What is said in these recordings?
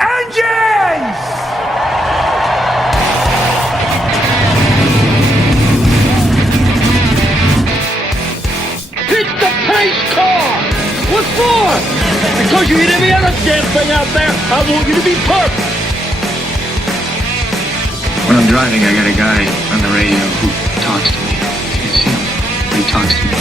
Engines! Hit the pace car! What for? Because you hit every other damn thing out there. I want you to be perfect. When I'm driving, I got a guy on the radio who talks to me. It's him. He talks to me.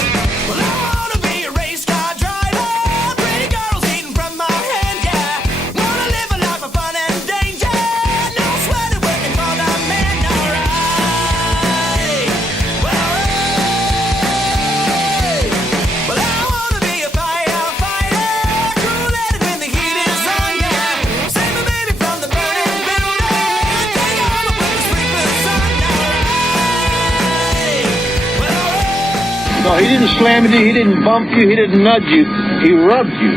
Well, I wanna be a race car driver. Pretty girls eating from my hand, yeah. Wanna live a life of fun and danger. No sweat working for the man, alright. Well, I wanna be a firefighter. Cool-headed when the heat is on, yeah. Save my baby from the burning building. Take all the women sleepless on, alright. No, he didn't slam you, he didn't bump you, he didn't nudge you. He rubbed you.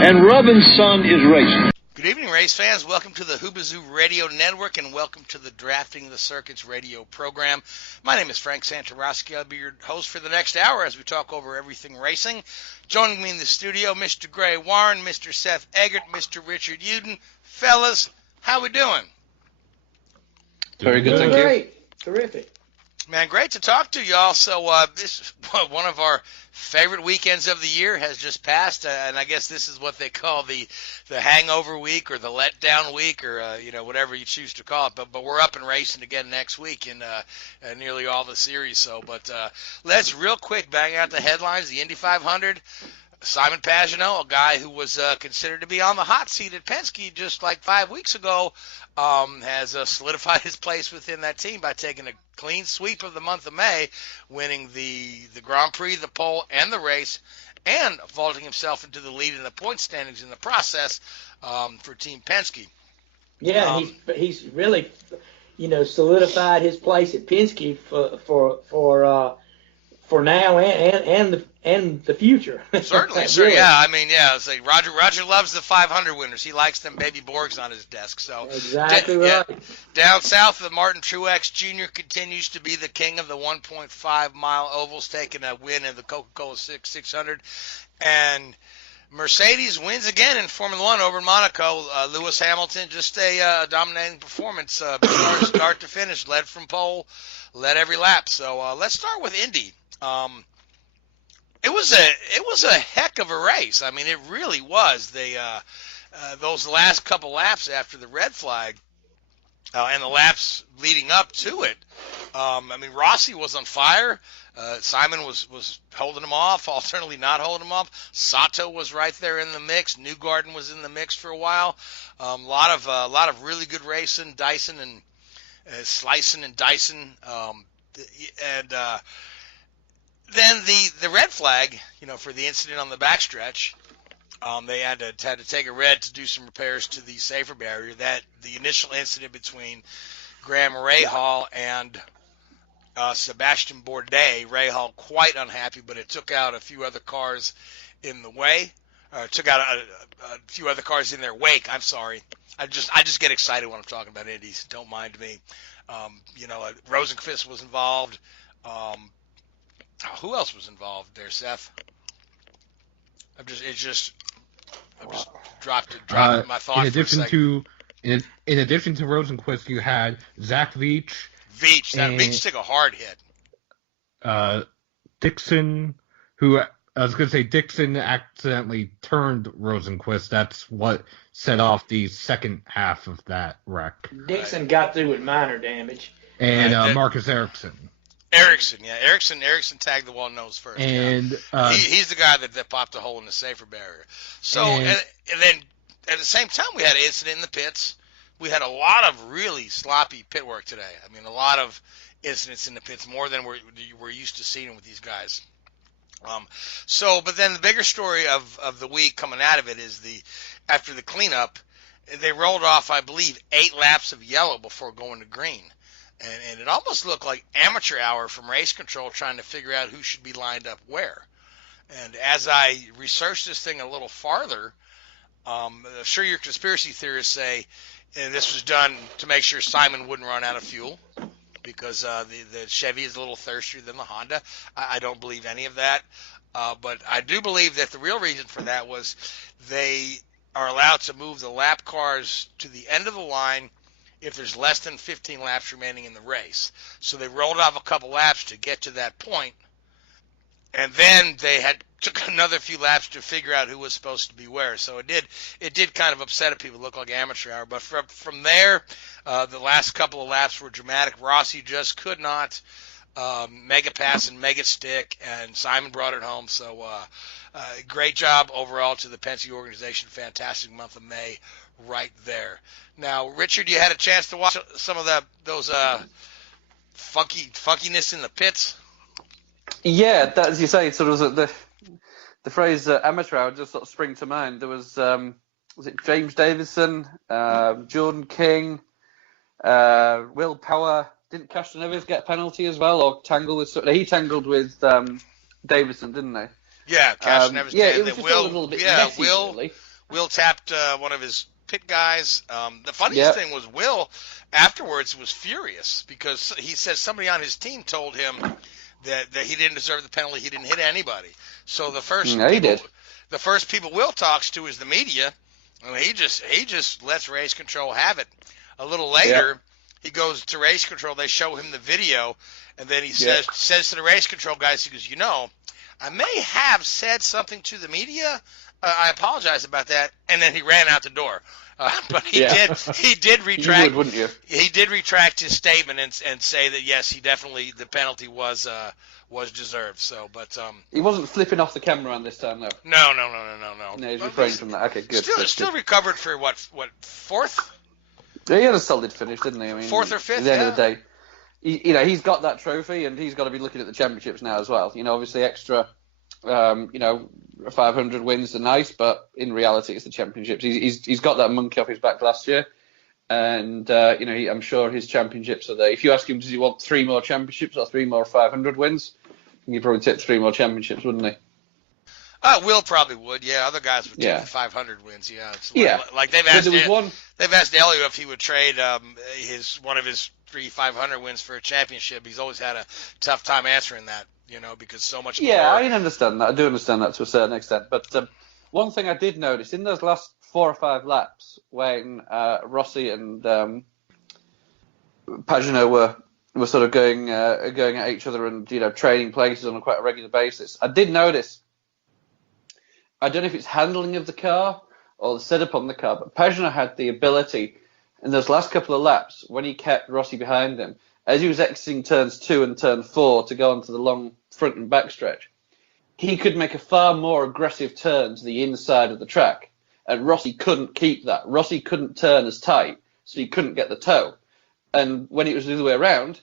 And rubbing, son, is racing. Good evening, race fans. Welcome to the Hoobazoo Radio Network, and welcome to the Drafting the Circuits radio program. My name is Frank Santoroski. I'll be your host for the next hour as we talk over everything racing. Joining me in the studio, Mr. Gray Warren, Mr. Seth Eggert, Mr. Richard Youden. Fellas, how we doing? Very good, thank you. Great. Terrific. Man, great to talk to y'all. So this is one of our favorite weekends of the year has just passed, and I guess this is what they call the hangover week or the letdown week or whatever you choose to call it. But we're up and racing again next week in nearly all the series. So, but let's real quick bang out the headlines. The Indy 500. Simon Pagenaud, a guy who was considered to be on the hot seat at Penske just like 5 weeks ago, has solidified his place within that team by taking a clean sweep of the month of May, winning the Grand Prix, the pole, and the race, and vaulting himself into the lead in the point standings in the process for Team Penske. Yeah, he's really, solidified his place at Penske for now and the future. Certainly, sure. Really. Yeah, I mean, yeah. It's like Roger loves the 500 winners. He likes them baby Borgs on his desk. So exactly right. Yeah. Down south, the Martin Truex Jr. continues to be the king of the 1.5-mile ovals, taking a win in the Coca-Cola 600, and Mercedes wins again in Formula One over in Monaco. Lewis Hamilton, just a dominating performance, start to finish, led from pole, led every lap. So let's start with Indy. It was a heck of a race. I mean, it really was. Those last couple laps after the red flag and the laps leading up to it. I mean, Rossi was on fire. Simon was holding him off, alternately not holding him off. Sato was right there in the mix. Newgarden was in the mix for a while. A lot of really good racing. Dyson and slicing and dicing, then the red flag, for the incident on the backstretch, they had to take a red to do some repairs to the safer barrier. That the initial incident between Graham Rahal and Sebastian Bourdais, Rahal quite unhappy, but it took out a few other cars in the way. Took out a few other cars in their wake. I'm sorry. I just get excited when I'm talking about Indies. Don't mind me. Rosenqvist was involved. Who else was involved there, Seth? I've just dropped my thought. In addition to Rosenqvist, you had Zach Veach. Veach took a hard hit. Dixon, who I was going to say Dixon accidentally turned Rosenqvist. That's what set off the second half of that wreck. Dixon got through with minor damage. And Marcus Ericsson. Ericsson tagged the wall nose first. And he's the guy that popped a hole in the safer barrier. So and then at the same time we had an incident in the pits. We had a lot of really sloppy pit work today. I mean, a lot of incidents in the pits, more than we're used to seeing with these guys. But then the bigger story of the week coming out of it is after the cleanup, they rolled off, I believe, 8 laps of yellow before going to green. And it almost looked like amateur hour from Race Control trying to figure out who should be lined up where. And as I researched this thing a little farther, I'm sure your conspiracy theorists say this was done to make sure Simon wouldn't run out of fuel because the Chevy is a little thirstier than the Honda. I don't believe any of that. But I do believe that the real reason for that was they are allowed to move the lap cars to the end of the line if there's less than 15 laps remaining in the race. So they rolled off a couple laps to get to that point, and then they took another few laps to figure out who was supposed to be where. So it did kind of upset people. It looked like amateur hour. But from there, the last couple of laps were dramatic. Rossi just could not make a pass and make it stick, and Simon brought it home. So great job overall to the Penske organization. Fantastic month of May right there. Now, Richard, you had a chance to watch some of those funkiness in the pits? Yeah, that, as you say, sort of the phrase amateur hour just sort of spring to mind. There was it James Davison, Jordan King, Will Power. Didn't Castroneves get a penalty as well, or tangle with? He tangled with Davison, didn't he? Yeah, Castroneves yeah, did. it was just a little bit messy, really. Will tapped one of his pit guys. The funniest thing was Will afterwards was furious because he says somebody on his team told him that he didn't deserve the penalty. He didn't hit anybody. So the first people Will talks to is the media, and he just lets race control have it. A little later, he goes to race control. They show him the video, and then he says to the race control guys, he goes, I may have said something to the media. I apologize about that. And then he ran out the door. But he did retract. You would, wouldn't you? He did retract his statement and say that yes, he definitely the penalty was deserved. So, but he wasn't flipping off the camera on this time, though. No. No, he's refrained from that. Okay, good. Still recovered for what fourth? Yeah, he had a solid finish, didn't he? I mean, fourth or fifth. At the end of the day, he's got that trophy, and he's got to be looking at the championships now as well. Obviously extra. 500 wins are nice, but in reality, it's the championships. He's got that monkey off his back last year, and I'm sure his championships are there. If you ask him, does he want 3 more championships or 3 more 500 wins? He'd probably take 3 more championships, wouldn't he? Will probably would. Yeah, other guys would take 500 wins. Yeah, like they've asked. They've asked Elio if he would trade one of his 3 500 wins for a championship. He's always had a tough time answering that. Because so much more. Yeah, I understand that. I do understand that to a certain extent. But one thing I did notice in those last 4 or 5 laps when Rossi and Pagenaud were sort of going at each other and trading places on quite a regular basis, I did notice. I don't know if it's handling of the car or the setup on the car, but Pagenaud had the ability in those last couple of laps when he kept Rossi behind him. As he was exiting turns 2 and turn 4 to go onto the long front and back stretch, he could make a far more aggressive turn to the inside of the track, and Rossi couldn't keep that. Rossi couldn't turn as tight, so he couldn't get the toe. And when it was the other way around,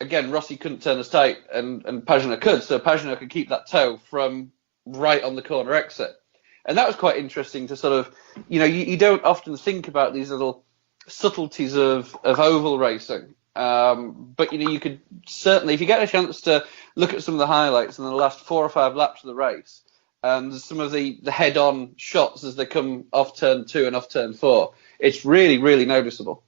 again, Rossi couldn't turn as tight, and Pagenaud could, so Pagenaud could keep that toe from right on the corner exit. And that was quite interesting to sort of, you don't often think about these little subtleties of oval racing. But you could certainly, if you get a chance to look at some of the highlights in the last 4 or 5 laps of the race, and some of the head-on shots as they come off turn 2 and off turn 4, it's really, really noticeable.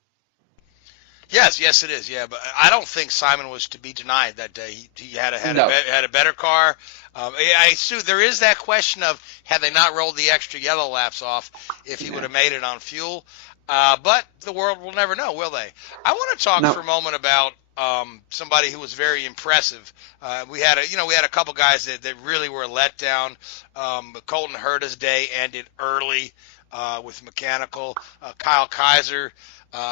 Yes, it is. Yeah, but I don't think Simon was to be denied that day. He had a better car. I assume there is that question of had they not rolled the extra yellow laps off, if he would have made it on fuel. But the world will never know, will they? I want to talk for a moment about somebody who was very impressive. We had a couple guys that really were let down. Colton Herta's day ended early with mechanical. Kyle Kaiser,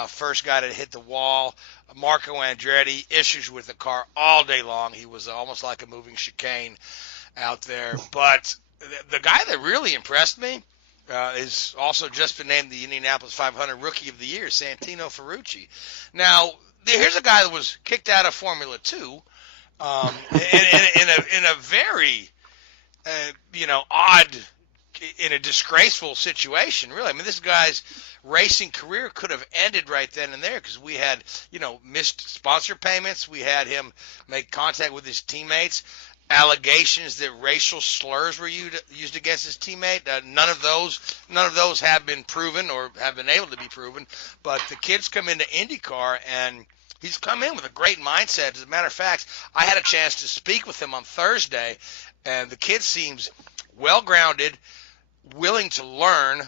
first guy to hit the wall. Marco Andretti, issues with the car all day long. He was almost like a moving chicane out there. But the guy that really impressed me is also just been named the Indianapolis 500 Rookie of the Year, Santino Ferrucci. Now, here's a guy that was kicked out of Formula 2 in a very, odd, in a disgraceful situation, really. I mean, this guy's racing career could have ended right then and there because we had, missed sponsor payments. We had him make contact with his teammates. Allegations that racial slurs were used against his teammate. None of those have been proven or have been able to be proven. But the kid's come into IndyCar and he's come in with a great mindset. As a matter of fact, I had a chance to speak with him on Thursday, and the kid seems well grounded, willing to learn,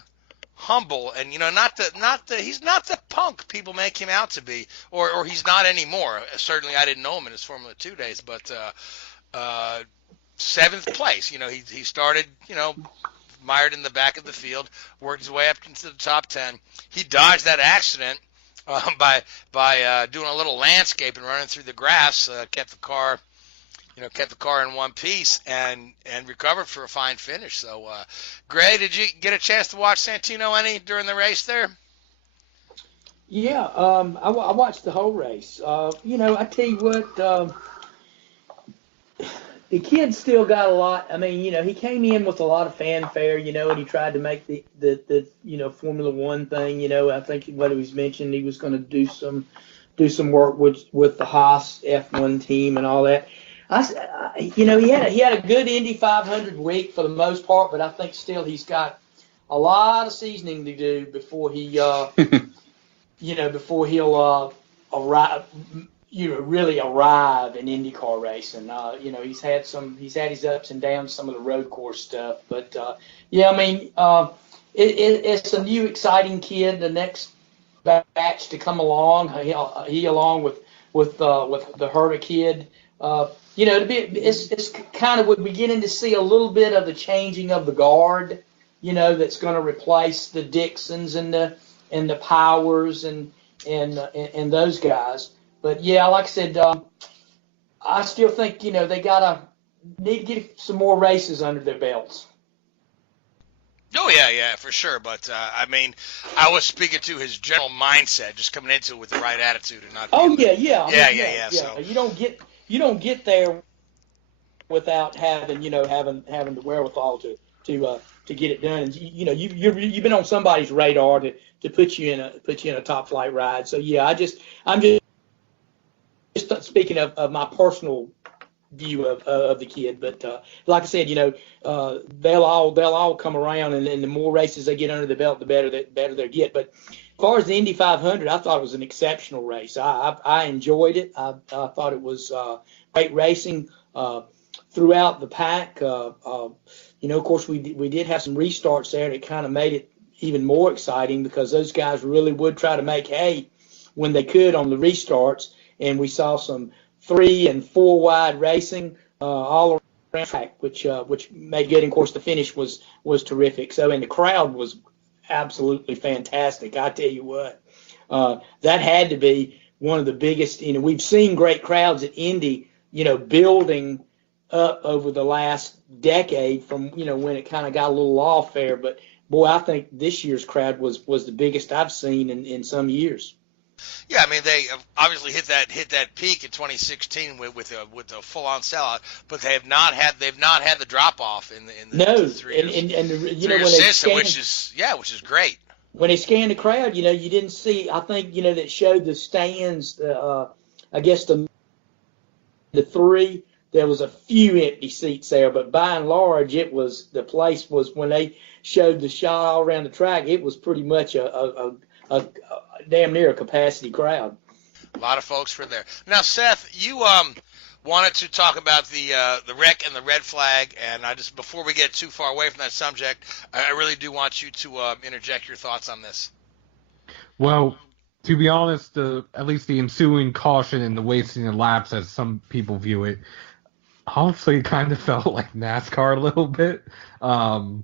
humble, and he's not the punk people make him out to be, or he's not anymore. Certainly, I didn't know him in his Formula 2 days, but seventh place. He started mired in the back of the field, worked his way up into the top 10. He dodged that accident by doing a little landscape and running through the grass, kept the car in one piece and recovered for a fine finish. So, Gray, did you get a chance to watch Santino any during the race there? Yeah, I watched the whole race. I tell you what, the kid still got a lot. I mean, he came in with a lot of fanfare, and he tried to make the Formula One thing. I think what he was mentioning, he was going to do some work with the Haas F1 team and all that. He had a good Indy 500 week for the most part, but I think still he's got a lot of seasoning to do before he, before he'll arrive. Really arrive in IndyCar racing. He's had his ups and downs, some of the road course stuff, but it's a new exciting kid. The next batch to come along, he along with the Herta kid. It's kind of we're beginning to see a little bit of the changing of the guard. That's going to replace the Dixons and the Powers and those guys. But yeah, like I said, I still think they need to get some more races under their belts. Oh yeah, for sure. But I was speaking to his general mindset, just coming into it with the right attitude and not. Oh yeah. So you don't get there without having the wherewithal to get it done. And you've been on somebody's radar to put you in a top flight ride. So yeah, I'm just speaking of my personal view of the kid, but like I said, they'll all come around, and the more races they get under the belt, the better they get. But as far as the Indy 500, I thought it was an exceptional race. I enjoyed it. I thought it was great racing throughout the pack. Of course, we did have some restarts there that kind of made it even more exciting because those guys really would try to make hay when they could on the restarts. And we saw some 3 and 4 wide racing all around the track, which made good. And of course, the finish was terrific. So, and the crowd was absolutely fantastic. I tell you what, that had to be one of the biggest. We've seen great crowds at Indy, building up over the last decade from when it kind of got a little off there. But boy, I think this year's crowd was the biggest I've seen in some years. Yeah, they obviously hit that peak in 2016 with a full-on sellout, but they've not had the drop off in the 3 years. And when they scanned, which is great. When they scanned the crowd, you didn't see. I think that showed the stands. I guess the 3. There was a few empty seats there, but by and large, the place was when they showed the shot all around the track. It was pretty much a damn near a capacity crowd. A lot of folks were there. Now, Seth, you wanted to talk about the wreck and the red flag, and before we get too far away from that subject, I really do want you to interject your thoughts on this. Well, to be honest, at least the ensuing caution and the wasting of laps, as some people view it, honestly kind of felt like NASCAR a little bit. Not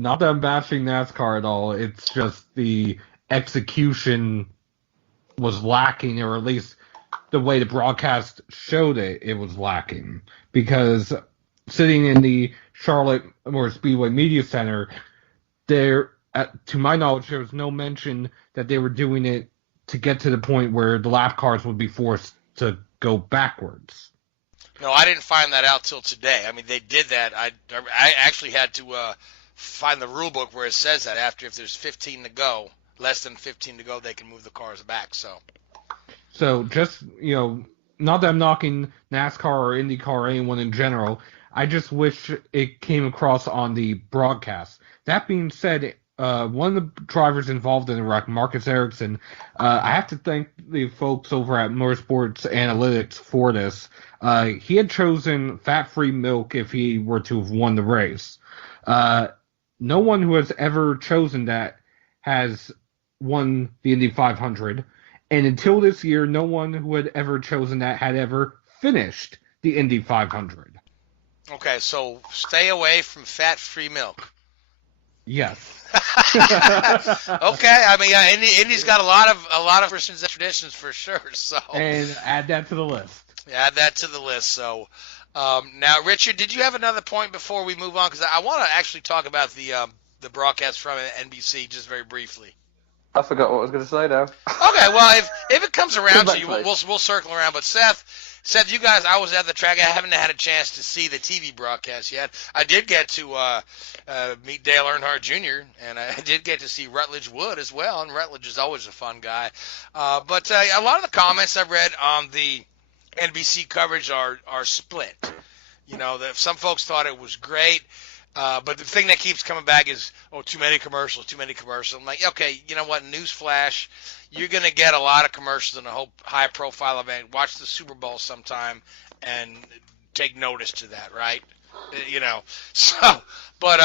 that I'm bashing NASCAR at all. It's just the execution was lacking, or at least the way the broadcast showed it was lacking. Because sitting in the Charlotte Motor Speedway Media Center, to my knowledge, there was no mention that they were doing it to get to the point where the lap cars would be forced to go backwards. No, I didn't find that out till today. They did that. I actually had to find the rule book where it says that if there's 15 to go, less than 15 to go, they can move the cars back. So just, not that I'm knocking NASCAR or IndyCar or anyone in general, I just wish it came across on the broadcast. That being said, one of the drivers involved in the wreck, Marcus Ericsson, I have to thank the folks over at Motorsports Analytics for this. He had chosen fat-free milk if he were to have won the race. No one who has ever chosen that has won the Indy 500, and until this year, no one who had ever chosen that had ever finished the Indy 500. Okay, so stay away from fat-free milk. Yes. Okay, I mean, Indy's got a lot of traditions for sure. So And add that to the list. add that to the list. So now, Richard, did you have another point before we move on? Because I want to actually talk about the broadcast from NBC just very briefly. I forgot what I was going to say now. Okay, well, if it comes around Come to back, you, please. we'll circle around. But Seth, you guys, I was at the track. I haven't had a chance to see the TV broadcast yet. I did get to meet Dale Earnhardt Jr., and I did get to see Rutledge Wood as well, and Rutledge is always a fun guy. But a lot of the comments I've read on the NBC coverage are split. You know, some folks thought it was great. But the thing that keeps coming back is, too many commercials. I'm like, okay, you know what? Newsflash, you're going to get a lot of commercials in a whole high-profile event. Watch the Super Bowl sometime and take notice to that, right? You know. So, but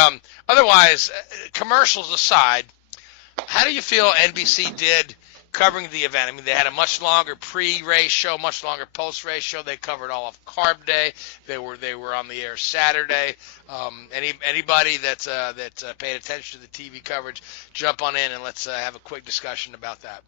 otherwise, commercials aside, how do you feel NBC did covering the event? I mean, they had a much longer pre-race show, much longer post-race show. They covered all of Carb Day. They were on the air Saturday. Anybody that paid attention to the TV coverage, jump on in and let's have a quick discussion about that.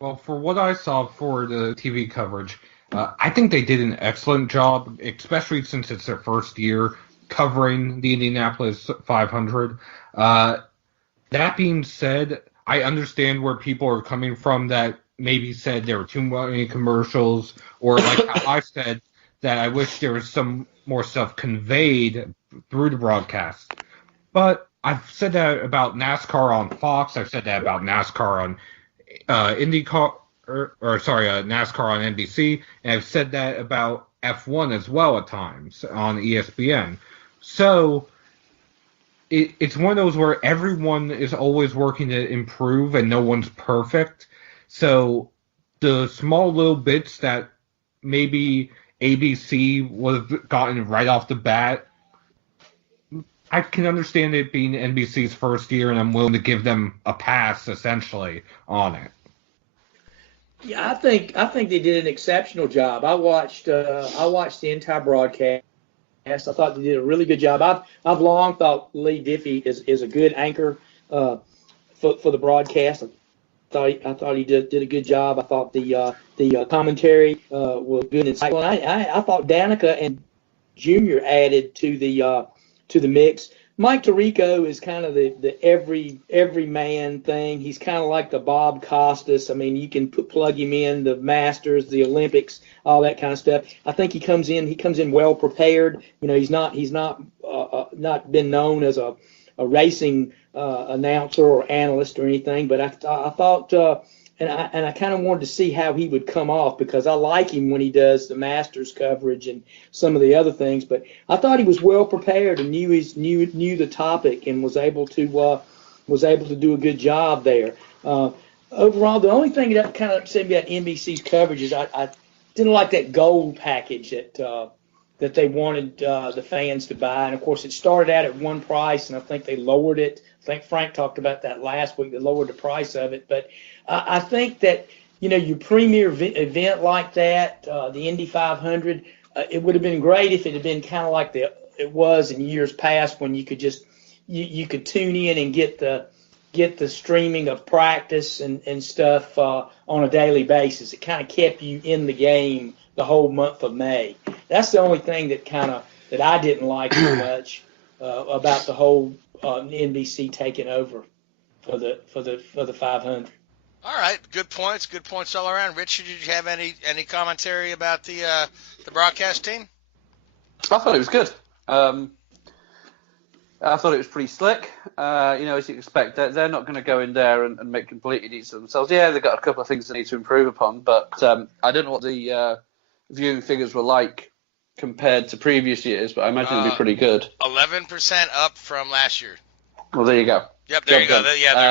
Well, for what I saw for the TV coverage, I think they did an excellent job, especially since it's their first year covering the Indianapolis 500. That being said, I understand where people are coming from that maybe said there were too many commercials, or like how I said that I wish there was some more stuff conveyed through the broadcast. But I've said that about NASCAR on Fox. I've said that about NASCAR on NASCAR on NBC, and I've said that about F1 as well at times on ESPN. So it's one of those where everyone is always working to improve and no one's perfect. So the small little bits that maybe ABC would have gotten right off the bat, I can understand it being NBC's first year, and I'm willing to give them a pass essentially on it. Yeah, I think they did an exceptional job. I watched the entire broadcast. I thought they did a really good job. I've long thought Lee Diffie is a good anchor for the broadcast. I thought he did a good job. I thought the commentary was good and insightful. And I thought Danica and Junior added to the mix. Mike Tirico is kind of the every man thing. He's kind of like the Bob Costas. I mean, you can plug him in the Masters, the Olympics, all that kind of stuff. I think he comes in well prepared. You know, he's not been known as a racing announcer or analyst or anything. But I thought, and I kind of wanted to see how he would come off, because I like him when he does the Masters coverage and some of the other things. But I thought he was well prepared and knew the topic and was able to do a good job there. Overall, the only thing that kind of upset me about NBC's coverage is I didn't like that gold package that they wanted the fans to buy. And of course, it started out at one price, and I think they lowered it. I think Frank talked about that last week. They lowered the price of it, but I think that, you know, your premier event like that, the Indy 500, it would have been great if it had been kind of like it was in years past, when you could just you could tune in and get the streaming of practice and stuff on a daily basis. It kind of kept you in the game the whole month of May. That's the only thing that I didn't like too much about the whole NBC taking over for the 500. All right, good points all around. Richard, did you have any commentary about the broadcast team? I thought it was good. I thought it was pretty slick. You know, as you expect, they're not going to go in there and make complete idiots of themselves. Yeah, they've got a couple of things they need to improve upon, but I don't know what the viewing figures were like compared to previous years, but I imagine it'd be pretty good. 11% up from last year. Well, there you go. Yep, there you go.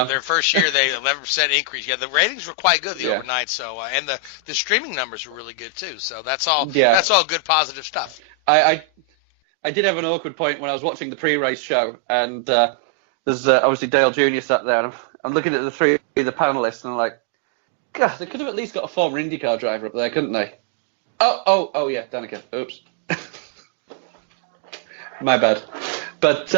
Their first year, they 11% increase. Yeah, the ratings were quite good overnight. So, and the streaming numbers were really good too. So that's all. Yeah. That's all good, positive stuff. I did have an awkward point when I was watching the pre-race show, and there's obviously Dale Jr. sat there, and I'm looking at the three of the panelists, and I'm like, God, they could have at least got a former IndyCar driver up there, couldn't they? Oh, yeah, Danica. Oops. My bad. But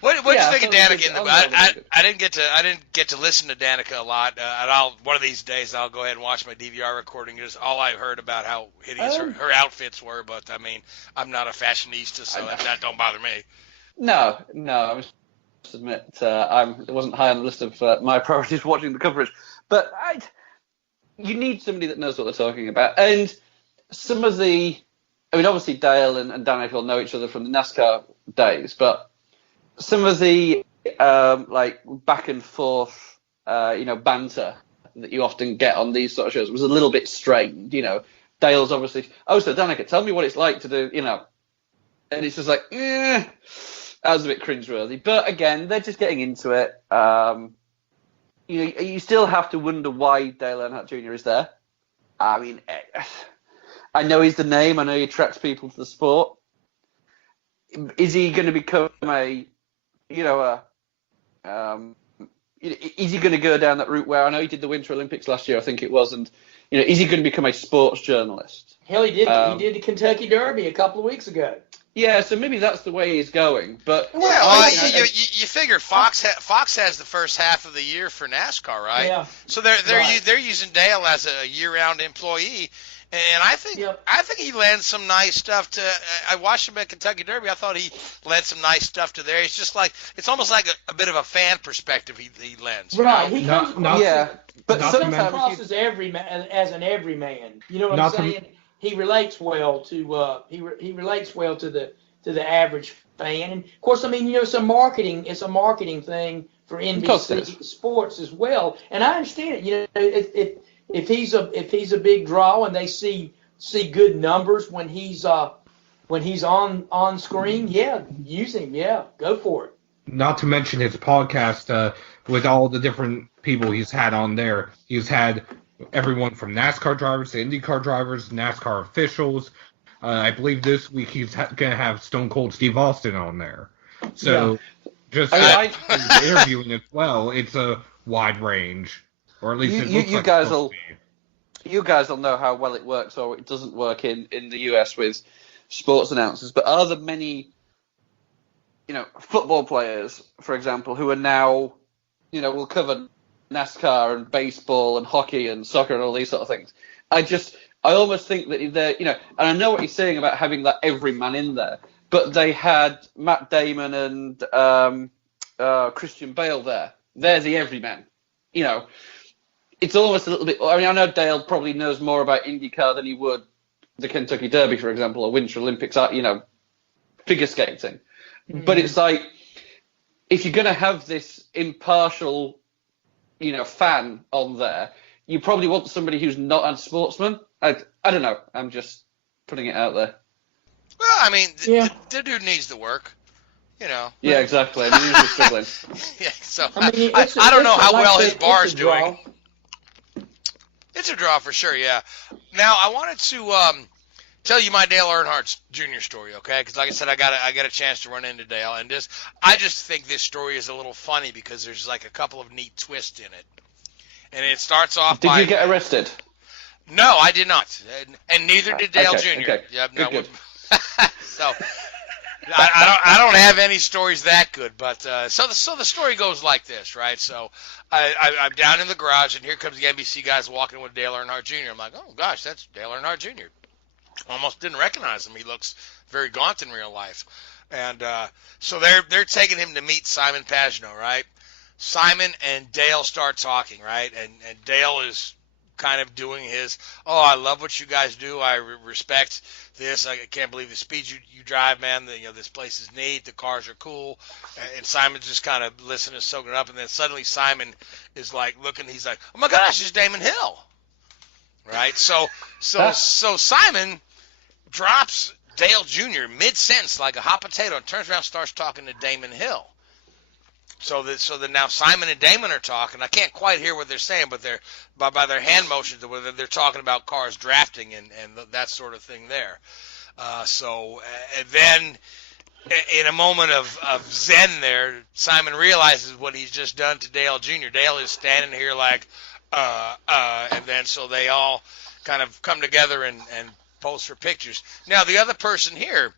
What do you think of Danica? I didn't get to listen to Danica a lot. And one of these days I'll go ahead and watch my DVR recording. It's all I heard about how hideous her outfits were. But I mean, I'm not a fashionista, so that don't bother me. No, I must admit, it wasn't high on the list of my priorities watching the coverage. But you need somebody that knows what they're talking about. And some of obviously Dale and Danica will know each other from the NASCAR days, but some of the like back and forth, banter that you often get on these sort of shows was a little bit strained. Dale's obviously, so Danica, tell me what it's like to do, and it's just like, that was a bit cringeworthy. But again, they're just getting into it. You still have to wonder why Dale Earnhardt Jr. is there. I mean, I know he's the name. I know he attracts people to the sport. Is he going to become is he going to go down that route where I know he did the Winter Olympics last year, I think it was, and is he going to become a sports journalist? Hell, he did. He did the Kentucky Derby a couple of weeks ago. Yeah, so maybe that's the way he's going. But you figure Fox has the first half of the year for NASCAR, right? Yeah. So they're using Dale as a year-round employee. And I think he lends some nice stuff to. I watched him at Kentucky Derby. I thought he lent some nice stuff to there. It's almost like a bit of a fan perspective he lends. Right. He comes but sometimes across as an everyman. You know what I'm saying? He relates well to he relates well to the average fan. And of course, I mean, it's a marketing thing for NBC Sports as well. And I understand it. If he's a big draw and they see good numbers when he's on screen, use him, go for it. Not to mention his podcast with all the different people he's had on there. He's had everyone from NASCAR drivers to IndyCar drivers, NASCAR officials. I believe this week he's going to have Stone Cold Steve Austin on there. So just interviewing as well, it's a wide range. Or at least you guys will know how well it works or it doesn't work in the US with sports announcers. But are there many, football players, for example, who are now, will cover NASCAR and baseball and hockey and soccer and all these sort of things? I almost think that they're, and I know what you're saying about having that everyman in there, but they had Matt Damon and Christian Bale there. They're the everyman, It's almost a little bit. I mean, I know Dale probably knows more about IndyCar than he would the Kentucky Derby, for example, or Winter Olympics, figure skating. Mm-hmm. But it's like, if you're going to have this impartial, fan on there, you probably want somebody who's not a sportsman. I don't know. I'm just putting it out there. Well, I mean, the dude needs the work. Yeah, exactly. I mean, he's struggling. Yeah, so I don't know how well his bar is doing. It's a draw for sure, yeah. Now, I wanted to tell you my Dale Earnhardt Jr. story, okay? Because, like I said, I got a chance to run into Dale, and I just think this story is a little funny because there's like a couple of neat twists in it, and it starts off. Did you get arrested? No, I did not, and neither did Dale Jr. Okay. Yep, good. So. I don't have any stories that good, but so the story goes like this, right? So I'm down in the garage, and here comes the NBC guys walking with Dale Earnhardt Jr. I'm like, oh gosh, that's Dale Earnhardt Jr. Almost didn't recognize him. He looks very gaunt in real life, and so they're taking him to meet Simon Pagenaud, right? Simon and Dale start talking, right? And Dale is kind of doing his, I love what you guys do. I respect this. I can't believe the speed you drive, man. This place is neat. The cars are cool. And Simon's just kind of listening, soaking it up. And then suddenly Simon is like looking. He's like, oh my gosh, it's Damon Hill, right? So Simon drops Dale Jr. mid-sentence like a hot potato and turns around and starts talking to Damon Hill. So that now Simon and Damon are talking. I can't quite hear what they're saying, but they're by their hand motions, they're talking about cars drafting and that sort of thing there. And then in a moment of zen there, Simon realizes what he's just done to Dale Jr. Dale is standing here like, and then so they all kind of come together and pose for pictures. Now, the other person here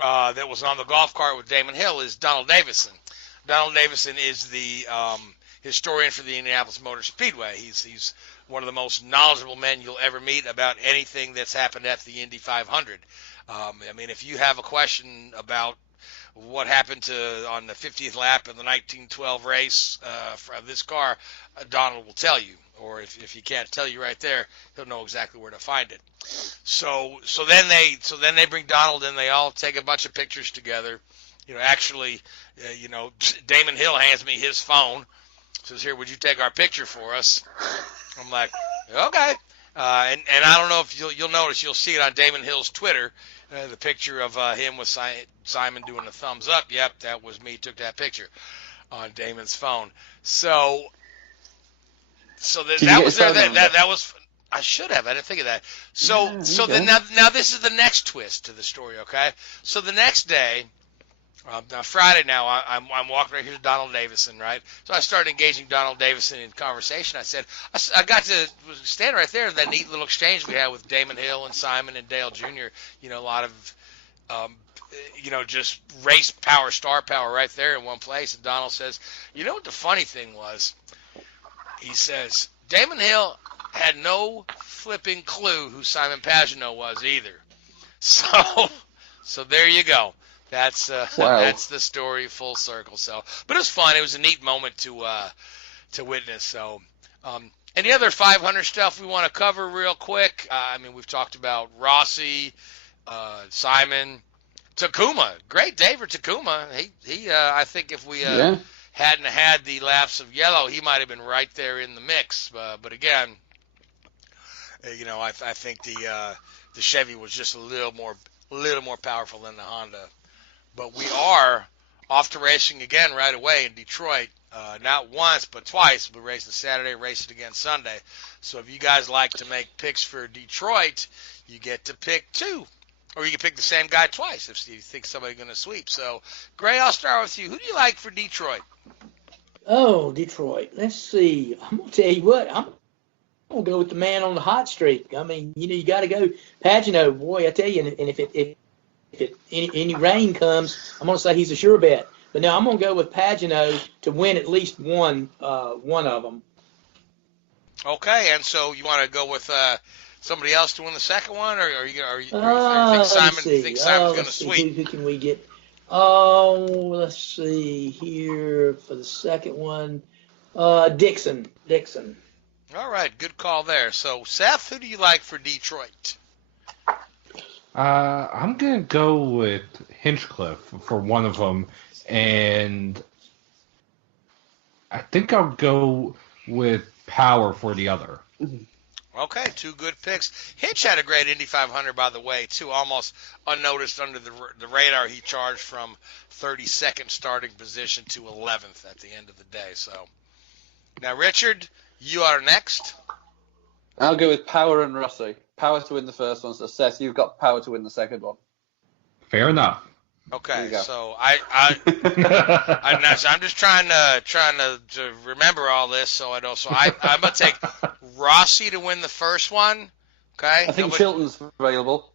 that was on the golf cart with Damon Hill is Donald Davison. Donald Davison is the historian for the Indianapolis Motor Speedway. He's one of the most knowledgeable men you'll ever meet about anything that's happened at the Indy 500. I mean, if you have a question about what happened on the 50th lap of the 1912 race for this car, Donald will tell you. Or if he can't tell you right there, he'll know exactly where to find it. So then they bring Donald in. They all take a bunch of pictures together. Actually, Damon Hill hands me his phone. Says, "Here, would you take our picture for us?" I'm like, "Okay." And I don't know if you'll notice, you'll see it on Damon Hill's Twitter, the picture of him with Simon doing the thumbs up. Yep, that was me. Took that picture on Damon's phone. So that was there. That was. I should have. I didn't think of that. So then now this is the next twist to the story. Okay. So the next day, now Friday. Now I'm walking right here to Donald Davison, right? So I started engaging Donald Davison in conversation. I said I got to stand right there. That neat little exchange we had with Damon Hill and Simon and Dale Jr. A lot of just race power, star power right there in one place. And Donald says, what the funny thing was? He says, Damon Hill had no flipping clue who Simon Pagenaud was either. So there you go. That's that's the story full circle. So, but it was fun. It was a neat moment to witness. So, any other 500 stuff we want to cover real quick? I mean, we've talked about Rossi, Simon, Takuma. Great day for Takuma. He I think if we hadn't had the laps of yellow, he might have been right there in the mix. But again, I think the Chevy was just a little more powerful than the Honda. But we are off to racing again right away in Detroit. Not once, but twice. We're racing Saturday, racing again Sunday. So if you guys like to make picks for Detroit, you get to pick two. Or you can pick the same guy twice if you think somebody's going to sweep. So, Gray, I'll start with you. Who do you like for Detroit? Oh, Detroit. Let's see. I'm going to tell you what. I'm going to go with the man on the hot streak. I mean, you got to go Pagenaud. Boy, I tell you, and if any rain comes, I'm going to say he's a sure bet. But now I'm going to go with Pagenaud to win at least one of them. Okay, and so you want to go with somebody else to win the second one, or you think Simon's going to sweep? Who can we get? Oh, let's see here for the second one. Dixon. All right, good call there. So, Seth, who do you like for Detroit? I'm going to go with Hinchcliffe for one of them, and I think I'll go with Power for the other. Okay, two good picks. Hinch had a great Indy 500, by the way, too, almost unnoticed under the radar. He charged from 32nd starting position to 11th at the end of the day. So, now, Richard, you are next. I'll go with Power and Rossi. Power to win the first one. So, Seth, you've got Power to win the second one. Fair enough. Okay, so I'm just trying to remember all this, so I don't. So I'm gonna take Rossi to win the first one. Okay, I think Chilton's available.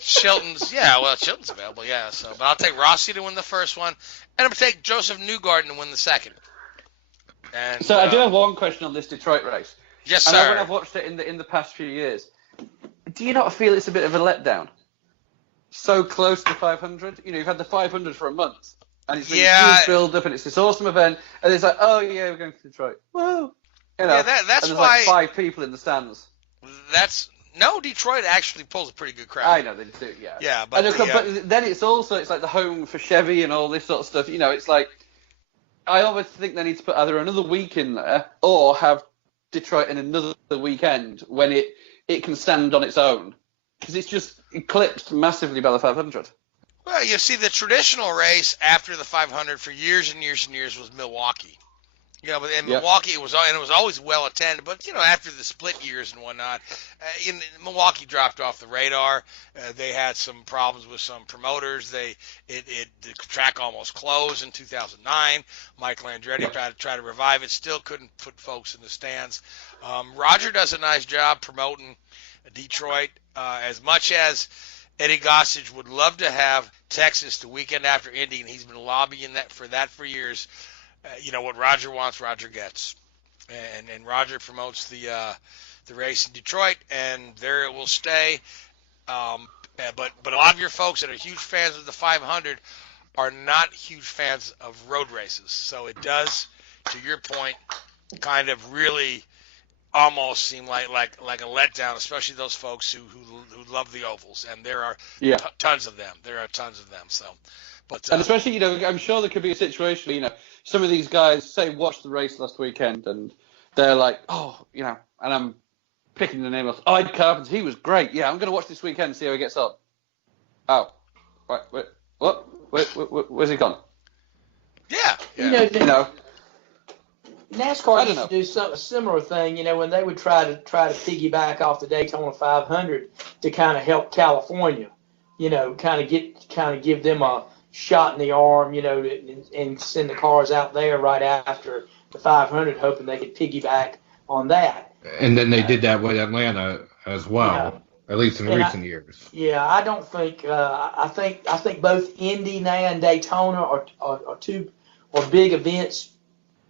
Chilton's available. Yeah. So, but I'll take Rossi to win the first one, and I'm gonna take Joseph Newgarden to win the second. And so I do have one question on this Detroit race. Yes, sir. I know when I've watched it in the past few years, do you not feel it's a bit of a letdown? So close to 500. You've had the 500 for a month, and it's been a huge build up, and it's this awesome event, and it's like, oh yeah, we're going to Detroit. Whoa! That's and there's why like 5 people in the stands. Detroit actually pulls a pretty good crowd. I know they do, yeah. Yeah, but then it's like the home for Chevy and all this sort of stuff. It's like I always think they need to put either another week in there or have Detroit in another weekend when it can stand on its own. Because it's just eclipsed massively by the 500. Well, you see, the traditional race after the 500 for years and years and years was Milwaukee. You know, but in Yep. Milwaukee, it was always well attended. But you know, after the split years and whatnot, Milwaukee dropped off the radar. They had some problems with some promoters. The track almost closed in 2009. Michael Andretti tried to revive it, still couldn't put folks in the stands. Roger does a nice job promoting Detroit. As much as Eddie Gossage would love to have Texas the weekend after Indy, and he's been lobbying for years. You know what Roger wants, Roger gets, and Roger promotes the race in Detroit, and there it will stay. But a lot of your folks that are huge fans of the 500 are not huge fans of road races. So it does, to your point, kind of really almost seem like a letdown, especially those folks who love the ovals, and there are tons of them. There are tons of them. So. But, and especially, you know, I'm sure there could be a situation, you know, some of these guys say watched the race last weekend and they're like, oh, you know, and I'm picking the name off. Oh, Ed Carpenter, he was great. Yeah, I'm going to watch this weekend and see how he gets on. Oh, wait, what? Where's he gone? Yeah. You know, NASCAR used to do a similar thing, you know, when they would try to piggyback off the Daytona 500 to kind of help California, you know, kind of give them a shot in the arm, you know, and send the cars out there right after the 500, hoping they could piggyback on that. And then they did that with Atlanta as well, at least in recent years. Yeah, I don't think I think both Indy now and Daytona are big events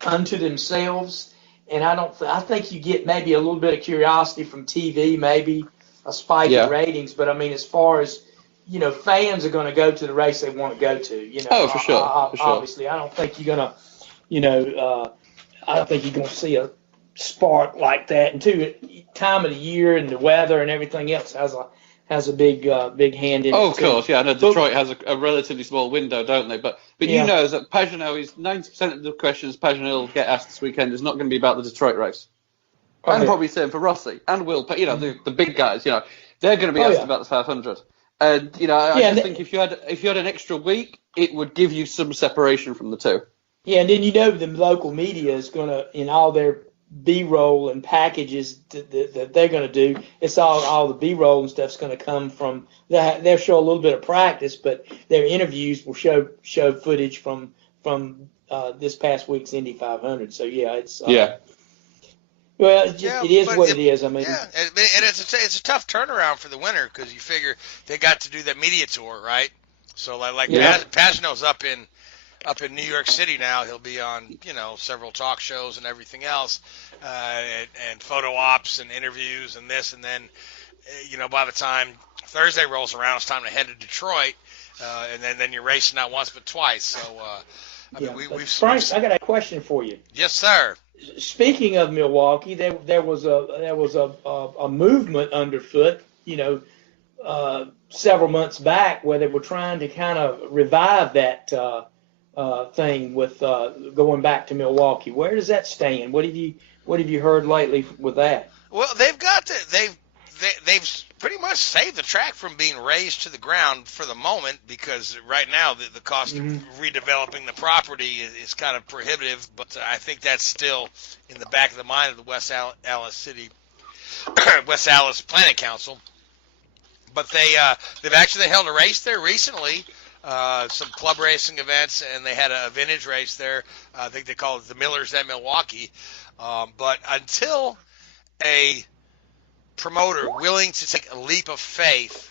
unto themselves, and I think you get maybe a little bit of curiosity from TV, maybe a spike in ratings, but I mean, as far as, you know, fans are going to go to the race they want to go to. You know, oh, for sure. Obviously, I don't think you're going to, you know, I don't think you're going to see a spark like that. And too, time of the year and the weather and everything else has a big hand in it. Oh, of course, yeah. I know Detroit has a relatively small window, don't they? But you know that Pagenaud is 90% of the questions Pagenaud will get asked this weekend is not going to be about the Detroit race. And probably same for Rossi and Will, you know, the big guys, you know, they're going to be asked about the 500. And, you know, I just think if you had an extra week, it would give you some separation from the two. Yeah, and then, you know, the local media is going to, in all their B-roll and packages that they're going to do, it's all the B-roll and stuff's going to come from, they'll show a little bit of practice, but their interviews will show footage from this past week's Indy 500. So, yeah, it's... Well, it is what it is. I mean, and it's a tough turnaround for the winter because you figure they got to do that media tour, right? So like Pagenaud's up in New York City now. He'll be on, you know, several talk shows and everything else, and photo ops and interviews and this, and then, you know, by the time Thursday rolls around, it's time to head to Detroit, and then you're racing not once but twice. So, I mean, Frank, I got a question for you. Yes, sir. Speaking of Milwaukee, there was a movement underfoot, you know, several months back where they were trying to kind of revive that thing with going back to Milwaukee. Where does that stand? What have you heard lately with that? Well, they've pretty much saved the track from being razed to the ground for the moment, because right now the cost of redeveloping the property is kind of prohibitive, but I think that's still in the back of the mind of the West Allis Planning Council. But they've actually held a race there recently, some club racing events, and they had a vintage race there. I think they call it the Millers at Milwaukee. But until a promoter willing to take a leap of faith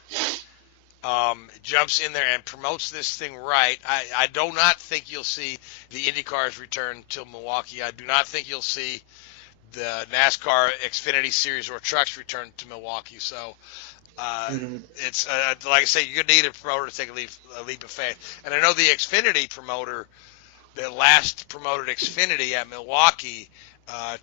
jumps in there and promotes this thing right, I do not think you'll see the IndyCars return to Milwaukee. I do not think you'll see the NASCAR Xfinity Series or trucks return to Milwaukee. So it's like I say, you're gonna need a promoter to take a leap of faith. And I know the Xfinity promoter, the last promoted Xfinity at Milwaukee,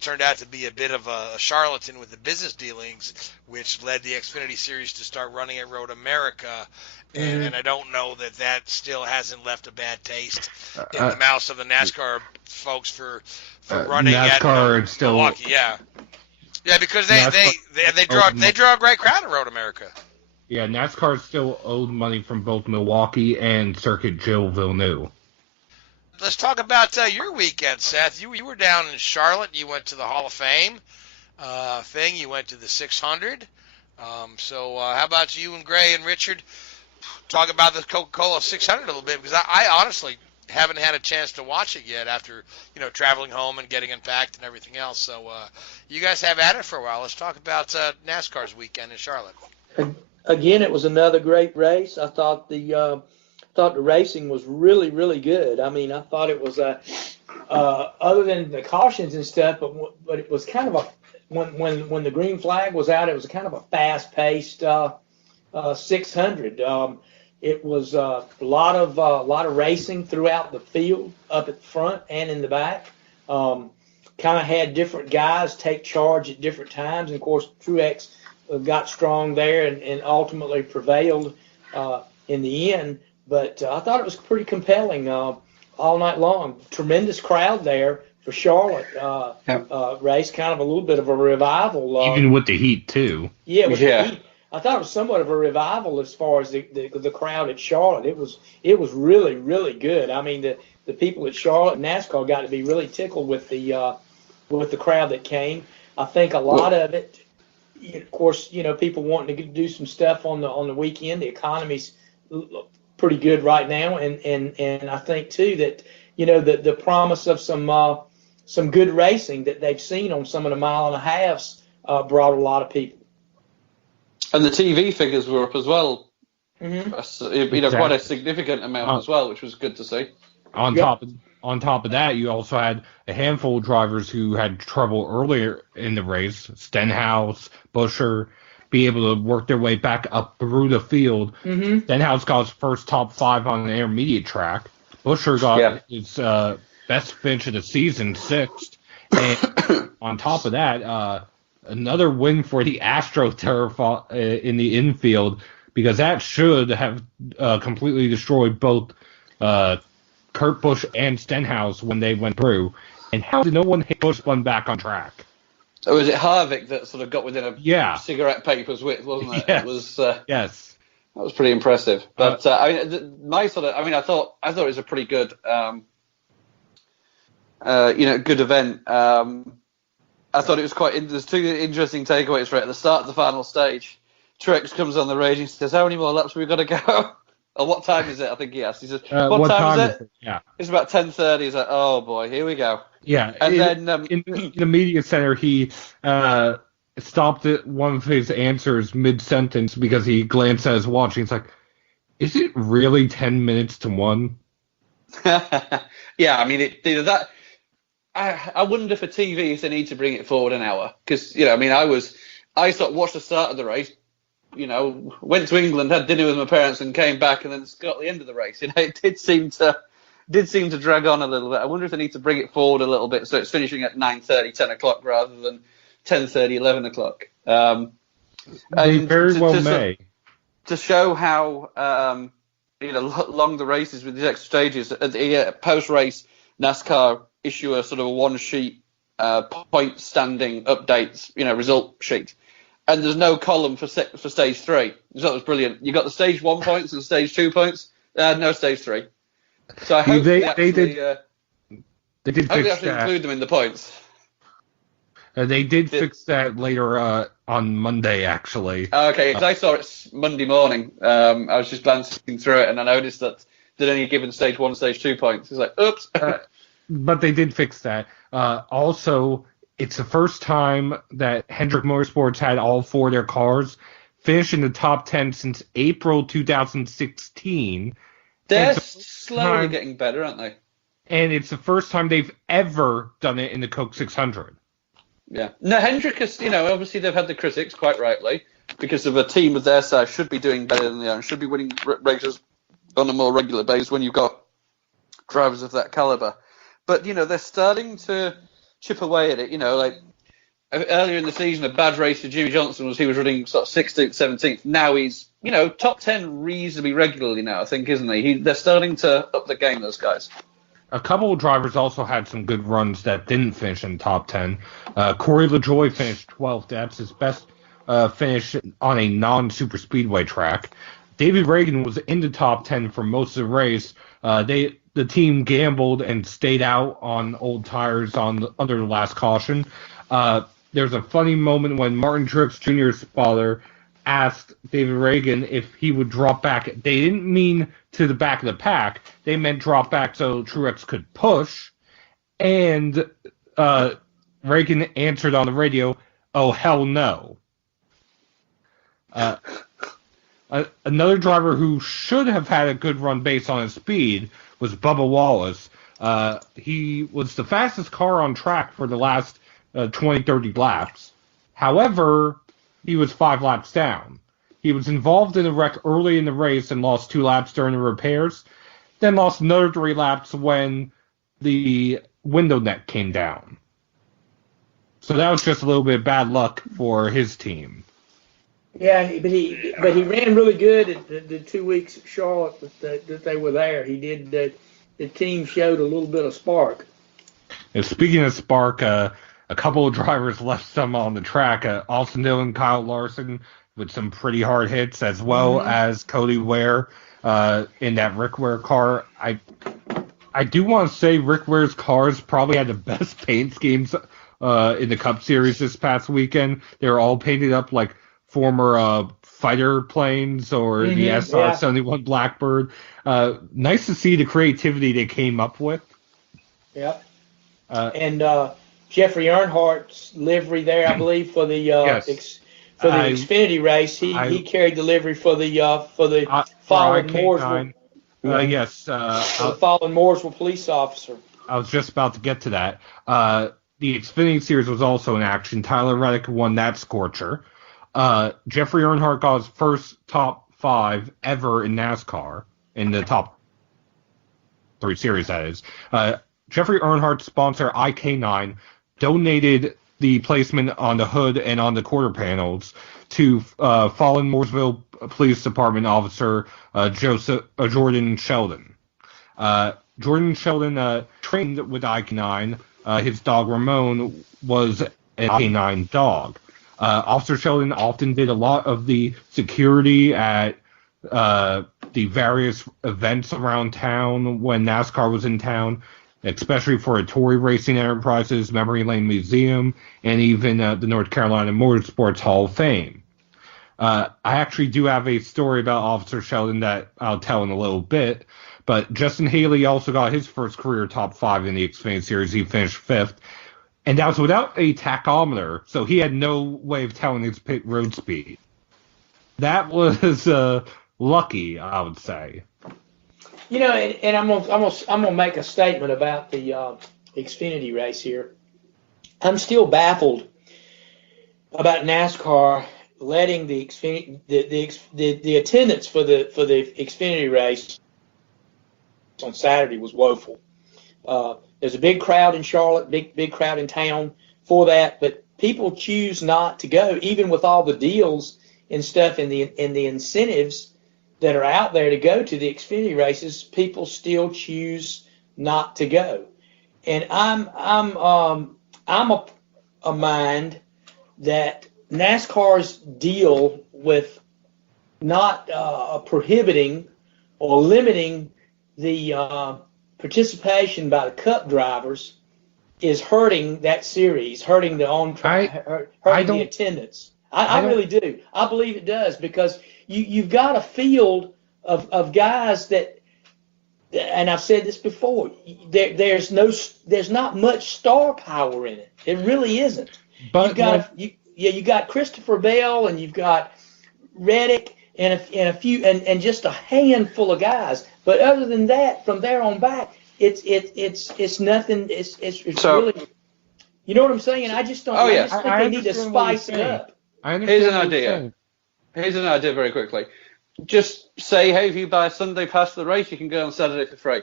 turned out to be a bit of a charlatan with the business dealings, which led the Xfinity Series to start running at Road America. And I don't know that still hasn't left a bad taste in the mouths of the NASCAR folks for running NASCAR at still, Milwaukee. Yeah, because they draw a great crowd at Road America. Yeah, NASCAR still owed money from both Milwaukee and Circuit Gilles Villeneuve. let's talk about your weekend, Seth. You were down in Charlotte. You went to the Hall of Fame thing. You went to the 600. So how about you and Gray and Richard talk about the Coca-Cola 600 a little bit? Because I honestly haven't had a chance to watch it yet after, traveling home and getting unpacked and everything else. So you guys have at it for a while. Let's talk about NASCAR's weekend in Charlotte. Again, it was another great race. I thought the racing was really, really good. I mean, I thought it was other than the cautions and stuff, but it was kind of when the green flag was out, it was kind of a fast-paced 600. It was a lot of racing throughout the field, up at the front and in the back. Kind of had different guys take charge at different times, and of course Truex got strong there and ultimately prevailed in the end. But I thought it was pretty compelling all night long. Tremendous crowd there for Charlotte race, kind of a little bit of a revival. Even with the heat, too. Yeah, with the heat. I thought it was somewhat of a revival as far as the crowd at Charlotte. It was really, really good. I mean, the people at Charlotte, NASCAR, got to be really tickled with the crowd that came. I think a lot of it, of course, people wanting to do some stuff on the weekend. The economy's pretty good right now, and I think too that the promise of some good racing that they've seen on some of the mile and a halves brought a lot of people. And the TV figures were up as well. Mm-hmm. Quite a significant amount as well, which was good to see. On top of that, you also had a handful of drivers who had trouble earlier in the race. Stenhouse, Buescher, be able to work their way back up through the field. Mm-hmm. Stenhouse got his first top 5 on the intermediate track. Buescher got his best finish of the season, 6th. And on top of that, another win for the AstroTurf in the infield, because that should have completely destroyed both Kurt Busch and Stenhouse when they went through. And how did no one hit Busch one back on track? Or was it Harvick that sort of got within a cigarette paper's width, wasn't it? Yes. It was, yes. That was pretty impressive. But I thought it was a pretty good, good event. I thought it was there's 2 interesting takeaways for it. At the start of the final stage, Truex comes on the radio and says, "How many more laps have we got to go?" Or what time is it? I think he asked. He says, what time is it? Yeah. It's about 10:30. He's like, "Oh boy, here we go." Yeah. And then in the media center, he stopped at one of his answers mid-sentence because he glanced at his watch. He's like, "Is it really 10 minutes to 1?" Yeah, I mean, that. I wonder for TV if they need to bring it forward an hour, because I sort of watched the start of the race, went to England, had dinner with my parents, and came back, and then got the end of the race. It did seem to drag on a little bit. I wonder if they need to bring it forward a little bit so it's finishing at 9:30, 10 o'clock rather than 10:30, 11 o'clock. They very well may. To show how long the race is with these extra stages. At the post-race, NASCAR issue a sort of a one-sheet point standing updates, result sheet. And there's no column for stage 3. So that was brilliant. You got the stage 1 points and stage 2 points. No stage 3. So I hope they did include them in the points. They did fix that later on Monday, actually. Okay, because I saw it Monday morning. I was just glancing through it, and I noticed that they'd only given stage 1 and stage 2 points. It's like, oops. But they did fix that. Also, it's the first time that Hendrick Motorsports had all 4 of their cars finish in the top 10 since April 2016. They're slowly getting better, aren't they? And it's the first time they've ever done it in the Coke 600. Yeah. No, Hendrick has, obviously they've had the critics, quite rightly, because of a team of their size should be doing better than they are and should be winning races on a more regular basis when you've got drivers of that caliber. But, they're starting to chip away at it. Earlier in the season, a bad race for Jimmy Johnson was he was running sort of 16th, 17th. Now he's, top 10 reasonably regularly now, I think, isn't he? They're starting to up the game, those guys. A couple of drivers also had some good runs that didn't finish in the top 10. Corey LaJoie finished 12th. That's his best finish on a non-super speedway track. David Reagan was in the top 10 for most of the race. the team gambled and stayed out on old tires under the last caution. There's a funny moment when Martin Truex Jr.'s father asked David Reagan if he would drop back. They didn't mean to the back of the pack. They meant drop back so Truex could push. And Reagan answered on the radio, "Oh, hell no." Another driver who should have had a good run based on his speed was Bubba Wallace. He was the fastest car on track for the last 20, 30 laps. However, he was 5 laps down. He was involved in a wreck early in the race and lost 2 laps during the repairs, then lost another 3 laps when the window net came down. So that was just a little bit of bad luck for his team. Yeah, but he ran really good at the 2 weeks at Charlotte that they were there. He did. The team showed a little bit of spark. And speaking of spark, a couple of drivers left some on the track. Austin Dillon, Kyle Larson with some pretty hard hits, as well as Cody Ware in that Rick Ware car. I do want to say Rick Ware's cars probably had the best paint schemes in the Cup Series this past weekend. They were all painted up like former fighter planes or the SR-71 Blackbird. Nice to see the creativity they came up with. Yeah. And Jeffrey Earnhardt's livery there, I believe, for the Xfinity race. He carried the livery for the fallen Mooresville. The fallen Mooresville police officer. I was just about to get to that. The Xfinity Series was also in action. Tyler Reddick won that scorcher. Jeffrey Earnhardt got his first top 5 ever in NASCAR, in the top 3 series, that is. Jeffrey Earnhardt's sponsor, IK9, donated the placement on the hood and on the quarter panels to fallen Mooresville Police Department officer Jordan Sheldon. Jordan Sheldon trained with IK9. His dog Ramon was an IK9 dog. Officer Sheldon often did a lot of the security at the various events around town when NASCAR was in town, especially for Tory Racing Enterprises, Memory Lane Museum, and even the North Carolina Motorsports Hall of Fame. I actually do have a story about Officer Sheldon that I'll tell in a little bit, but Justin Haley also got his first career top 5 in the Xfinity Series. He finished 5th. And that was without a tachometer, so he had no way of telling his pit road speed. That was lucky, I would say. You know, and I'm gonna make a statement about the Xfinity race here. I'm still baffled about NASCAR letting the Xfinity the attendance for the Xfinity race on Saturday was woeful. There's a big crowd in Charlotte, big crowd in town for that, but people choose not to go, even with all the deals and stuff and the incentives that are out there to go to the Xfinity races. People still choose not to go, and I'm a mind that NASCAR's deal with not prohibiting or limiting the participation by the Cup drivers is hurting that series, hurting the on-track, hurting the attendance. I really do. I believe it does, because you've got a field of guys that, and I've said this before, there's not much star power in it. It really isn't. But you got Christopher Bell, and you've got Reddick, and a few, and just a handful of guys. But other than that, from there on back, it's nothing. It's So, really, you know what I'm saying? I just don't. I just think they need to spice it up. Here's an idea. Here's an idea very quickly. Just say, hey, if you buy a Sunday pass for the race, you can go on Saturday for free.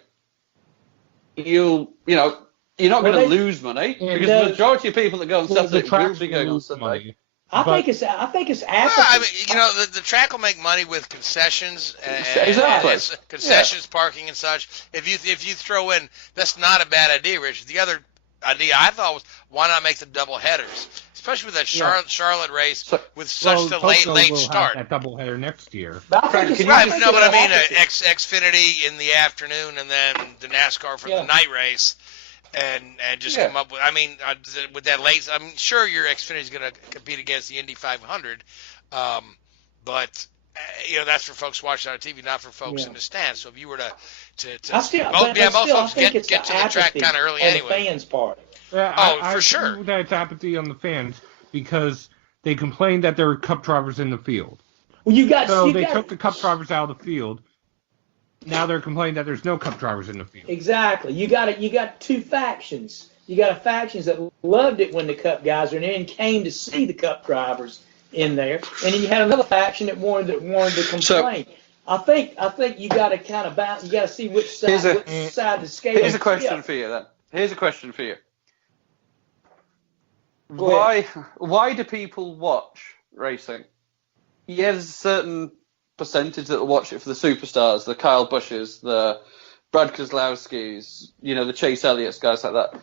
You're not going to lose money, because the majority of people that go on Saturday will be going on Sunday. Money. I think it's apathy. Well, I mean, the track will make money with concessions and concessions, parking and such. If you throw in, that's not a bad idea, Rich. The other idea I thought was, why not make them double headers, especially with that Charlotte race with such the late start. That doubleheader next year. But I think it's Right, I no, but I mean, opposite. Xfinity in the afternoon, and then the NASCAR for the night race, and just come up with. I mean, with that late, I'm sure your Xfinity is going to compete against the Indy 500, but that's for folks watching on TV, not for folks in the stands. So if you were to most folks get to the track kind of early anyway. The fans' part. For sure. That it's apathy on the fans because they complained that there were Cup drivers in the field. Well, they took the Cup drivers out of the field. Now they're complaining that there's no Cup drivers in the field. Exactly. You got two factions. You got factions that loved it when the Cup guys were in there and came to see the Cup drivers in there, and then you had another faction that wanted to complain. So, I think you got to kind of balance. You got to see which side of the scale. Here's a question for you then. Here's a question for you. Why do people watch racing? Yeah, there's a certain percentage that will watch it for the superstars, the Kyle Bushes, the Brad Keselowskis, the Chase Elliott's, guys like that.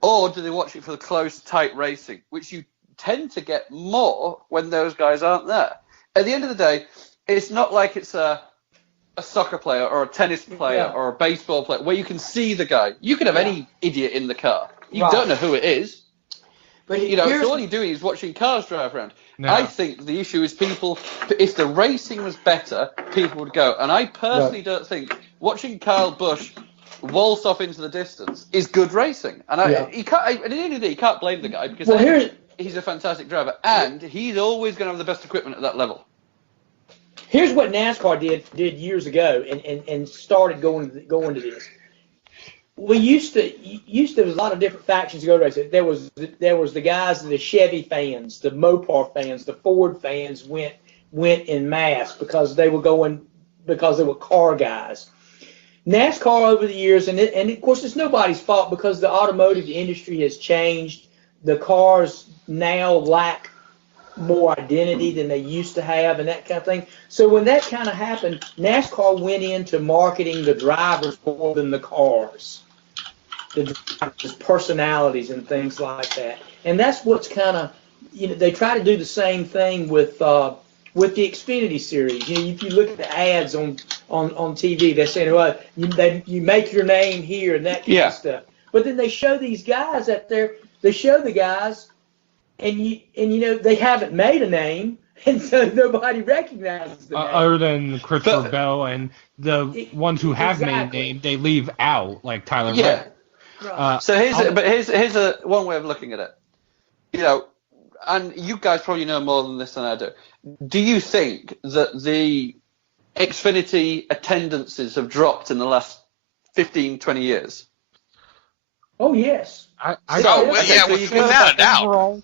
Or do they watch it for the close, tight racing, which you tend to get more when those guys aren't there? At the end of the day, it's not like it's a soccer player or a tennis player or a baseball player where you can see the guy. You can have any idiot in the car. You don't know who it is. But so all you're doing is watching cars drive around. No. I think the issue is people. If the racing was better, people would go. And I personally don't think watching Kyle Busch waltz off into the distance is good racing. And he can't. At the end of the day, you can't blame the guy because he's a fantastic driver, and he's always going to have the best equipment at that level. Here's what NASCAR did years ago, and started going to this. We used to there was a lot of different factions to go to race. There was the guys, the Chevy fans, the Mopar fans, the Ford fans went en masse because they were car guys. NASCAR over the years, and of course it's nobody's fault because the automotive industry has changed. The cars now lack more identity than they used to have and that kind of thing. So when that kind of happened, NASCAR went into marketing the drivers more than the cars, the drivers' personalities and things like that. And that's what's kind of, they try to do the same thing with the Xfinity Series. If you look at the ads on TV, they're saying, well, you make your name here and that kind of stuff. But then they show these guys out there. They show the guys. And they haven't made a name, and so nobody recognizes them. Other than Christopher Bell and the ones who have made a name, they leave out, like Tyler Reddick. Right. So here's a one way of looking at it. And you guys probably know more than this than I do. Do you think that the Xfinity attendances have dropped in the last 15, 20 years? Oh, yes. Without a doubt.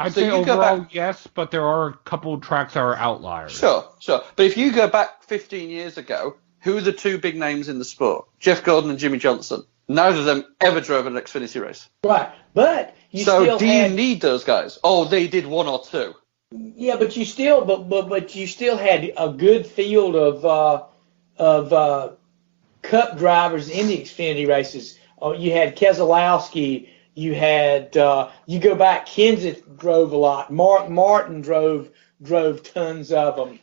I'd say overall, yes, but there are a couple of tracks that are outliers. Sure. But if you go back 15 years ago, who are the two big names in the sport? Jeff Gordon and Jimmy Johnson. Neither of them ever drove an Xfinity race. Right. But you need those guys? Oh, they did one or two. Yeah, but you still had a good field of Cup drivers in the Xfinity races. You had Keselowski. You had you go back. Kenseth drove a lot. Martin drove tons of them.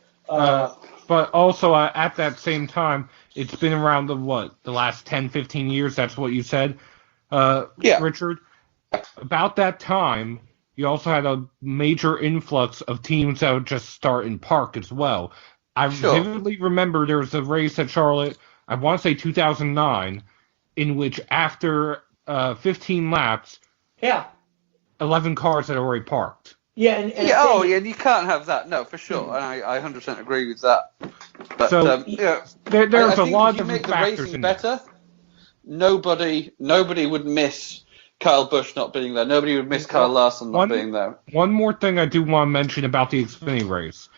But also at that same time, it's been around the last 10, 15 years. That's what you said, Richard. About that time, you also had a major influx of teams that would just start in park as well. I vividly remember there was a race at Charlotte, I want to say 2009, in which after 15 laps, 11 cars had already parked. Yeah, and you can't have that. No, for sure, and I 100% agree with that. But so there's a lot of different factors the racing in better. Nobody would miss Kyle Busch not being there. Nobody would miss Kyle Larson not being there. One more thing I do want to mention about the Xfinity race.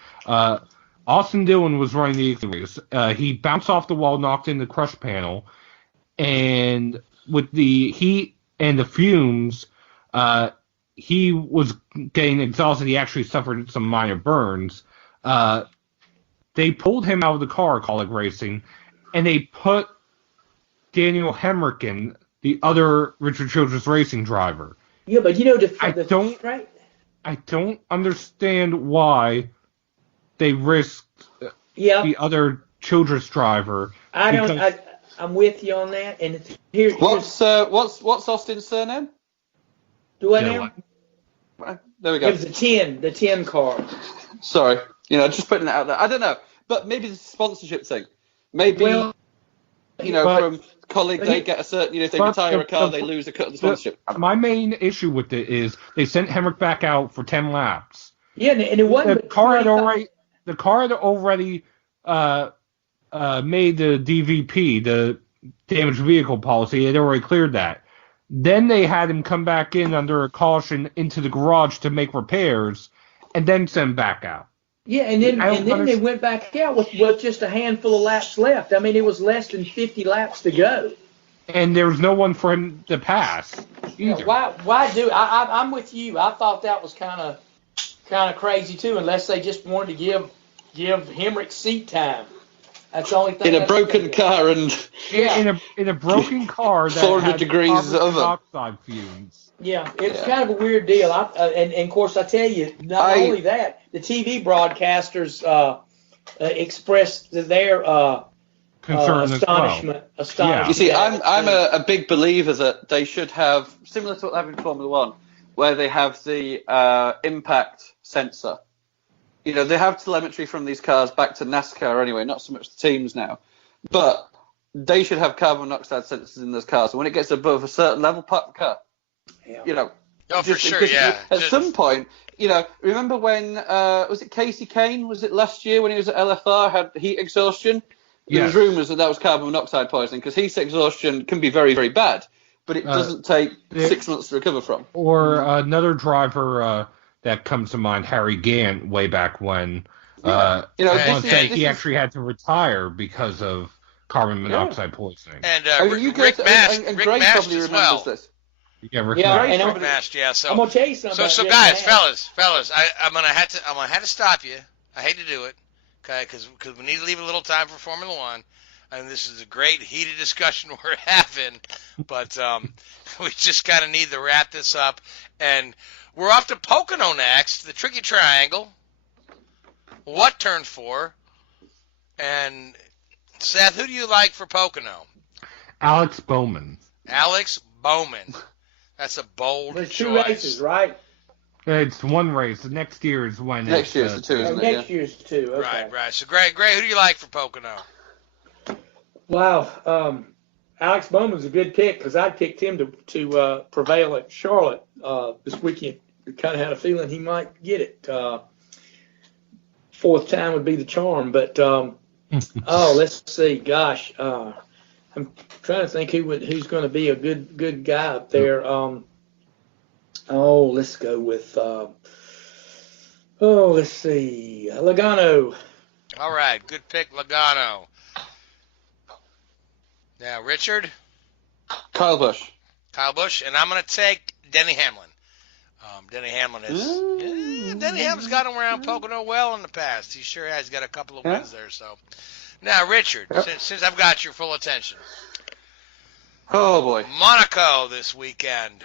Austin Dillon was running the Xfinity race. He bounced off the wall, knocked in the crush panel, and with the heat and the fumes, he was getting exhausted. He actually suffered some minor burns. They pulled him out of the car, Colic Racing, and they put Daniel Hemrick in, the other Richard Childress Racing driver. Yeah, but I don't understand why they risked the other Childress driver. I'm with you on that. And what's Austin's surname? Do I know? There we go. It was the 10 car. Sorry, just putting it out there. I don't know, but maybe the sponsorship thing. Maybe from colleague they get a certain. If they retire a car, they lose a cut of the sponsorship. My main issue with it is they sent Hemrick back out for 10 laps. Yeah, and it wasn't. The car had already made the DVP, the damaged vehicle policy. It had already cleared that. Then they had him come back in under a caution into the garage to make repairs, and then send back out. Yeah, and then they went back out with just a handful of laps left. I mean, it was less than 50 laps to go. And there was no one for him to pass either. I'm with you. I thought that was kind of crazy too, unless they just wanted to give Hemrick seat time. That's the only thing. In a broken car and in a broken car that 400 had degrees carbon oven. monoxide fumes. Yeah, it's kind of a weird deal. And of course, I tell you, not only that, the TV broadcasters expressed their concern astonishment. You see, I'm a big believer that they should have, similar to what they have in Formula One, where they have the impact sensor. They have telemetry from these cars back to NASCAR anyway, not so much the teams now. But they should have carbon monoxide sensors in those cars. And when it gets above a certain level, park the car. Oh, for sure, yeah. At some point, remember when, was it Casey Kane, was it last year when he was at LFR, had heat exhaustion? There was rumours that was carbon monoxide poisoning, because heat exhaustion can be very, very bad, but it doesn't take 6 months to recover from. Or another driver that comes to mind, Harry Gant, way back when, he actually had to retire because of carbon monoxide poisoning. And Rick Mast as well. This. Yeah, Rick Mast. Yeah, so I'm gonna tell you something. So guys, fellas, I'm gonna have to stop you. I hate to do it, okay, because we need to leave a little time for Formula One, and this is a great heated discussion we're having, but we just kind of need to wrap this up, and we're off to Pocono next, the Tricky Triangle. What turn 4? And Seth, who do you like for Pocono? Alex Bowman. Alex Bowman. That's a bold There's choice. 2 races, right? It's 1 race. The next year is when next year's the 2, isn't it? Next year's 2. Okay. Right. So, Gray, who do you like for Pocono? Wow. Alex Bowman's a good pick because I picked him to prevail at Charlotte this weekend. Kind of had a feeling he might get it. 4th time would be the charm, but let's see. Gosh, I'm trying to think who's going to be a good guy up there. Let's go with. Let's see, Logano. All right, good pick, Logano. Now, Richard. Kyle Busch, and I'm going to take Denny Hamlin. Denny Hamlin Denny Hamlin's got him around Pocono well in the past. He sure has got a couple of wins there. So, now Richard, since I've got your full attention. Oh boy, Monaco this weekend.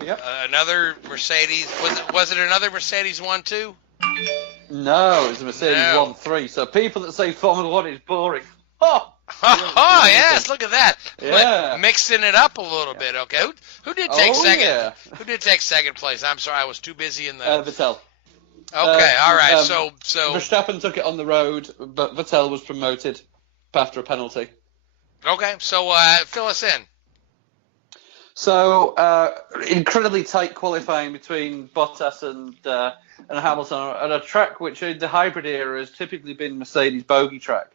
Another Mercedes. Was it another Mercedes 1-2? No, it was a Mercedes 1-3. So people that say Formula One is boring. Oh yes, look at that. Yeah. Mixing it up a little bit, okay. Who did take second? Yeah. Who did take second place? I'm sorry, I was too busy in the Vettel. Okay, all right. So Verstappen took it on the road, but Vettel was promoted after a penalty. Okay, so fill us in. So incredibly tight qualifying between Bottas and Hamilton on a track which in the hybrid era has typically been Mercedes bogey track.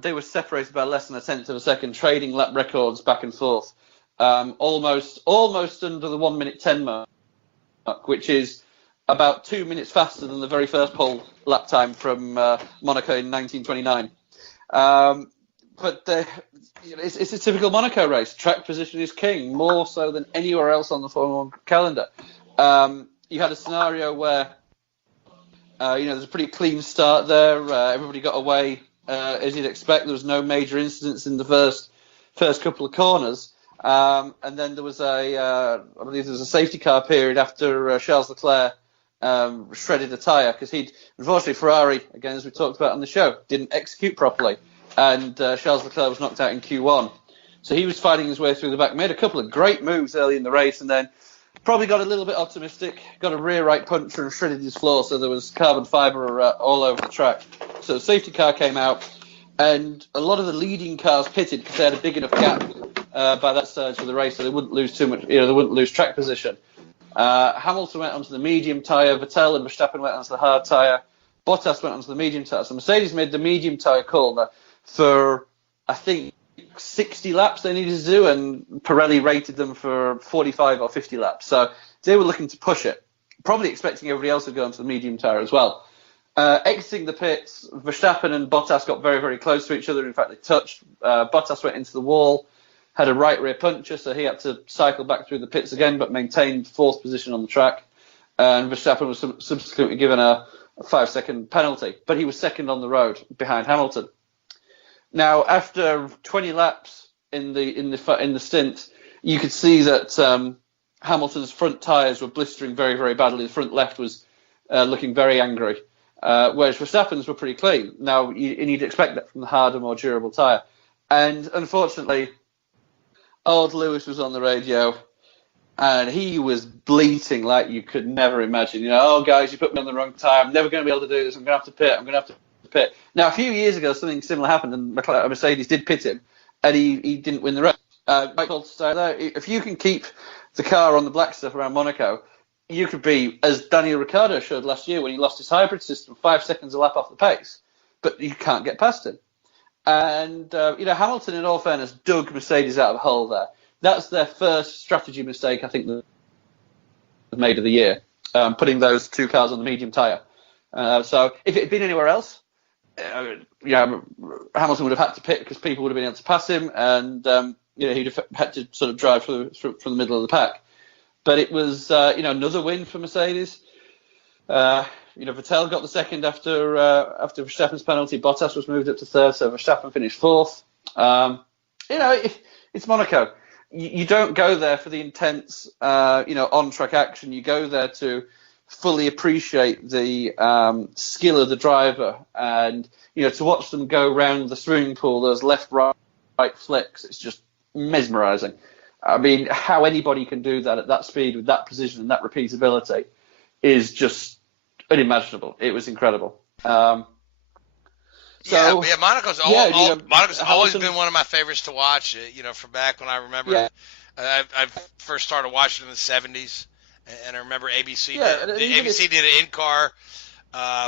They were separated by less than a tenth of a second, trading lap records back and forth, almost under the 1:10 mark, which is about 2 minutes faster than the very first pole lap time from Monaco in 1929. But it's a typical Monaco race. Track position is king, more so than anywhere else on the Formula 1 calendar. You had a scenario where, there's a pretty clean start there. Everybody got away as you'd expect. There was no major incidents in the first couple of corners. And then there was I believe there was a safety car period after Charles Leclerc shredded a tyre because unfortunately Ferrari, again as we talked about on the show, didn't execute properly, and Charles Leclerc was knocked out in Q1. So he was fighting his way through the back, made a couple of great moves early in the race, and then probably got a little bit optimistic, got a rear right puncture and shredded his floor, so there was carbon fibre all over the track. So the safety car came out, and a lot of the leading cars pitted because they had a big enough gap by that stage of the race, so they wouldn't lose too much. They wouldn't lose track position. Hamilton went onto the medium tyre. Vettel and Verstappen went onto the hard tyre. Bottas went onto the medium tyre. So Mercedes made the medium tyre call for, I think, 60 laps they needed to do, and Pirelli rated them for 45 or 50 laps. So they were looking to push it, probably expecting everybody else to go onto the medium tyre as well. Exiting the pits, Verstappen and Bottas got very, very close to each other. In fact, they touched. Bottas went into the wall, had a right rear puncture, so he had to cycle back through the pits again, but maintained fourth position on the track. And Verstappen was subsequently given a 5-second penalty, but he was second on the road behind Hamilton. Now, after 20 laps in the stint, you could see that Hamilton's front tyres were blistering very, very badly. The front left was looking very angry, whereas Verstappen's were pretty clean. Now, you'd expect that from the harder, more durable tyre. And unfortunately, old Lewis was on the radio, and he was bleating like you could never imagine. Oh, guys, you put me on the wrong tyre. I'm never going to be able to do this. I'm going to have to pit. I'm going to have to pit. Now, a few years ago, something similar happened, and Mercedes did pit him, and he didn't win the race. If you can keep the car on the black stuff around Monaco, you could be, as Daniel Ricciardo showed last year when he lost his hybrid system, 5 seconds a lap off the pace, but you can't get past him. And, Hamilton, in all fairness, dug Mercedes out of a hole there. That's their first strategy mistake, I think, they've made of the year, putting those two cars on the medium tyre. So if it had been anywhere else, Hamilton would have had to pit because people would have been able to pass him, and he'd have had to sort of drive from the middle of the pack. But it was another win for Mercedes. Vettel got the second after Verstappen's penalty. Bottas was moved up to third, so Verstappen finished fourth. It's Monaco. You don't go there for the intense, on-track action. You go there to fully appreciate the skill of the driver, and to watch them go around the swimming pool, those left-right flicks. It's just mesmerising. I mean, how anybody can do that at that speed with that precision and that repeatability is just unimaginable. It was incredible. Monaco's always been one of my favorites to watch. From back when I remember, I first started watching in the '70s, and I remember ABC. ABC did an in-car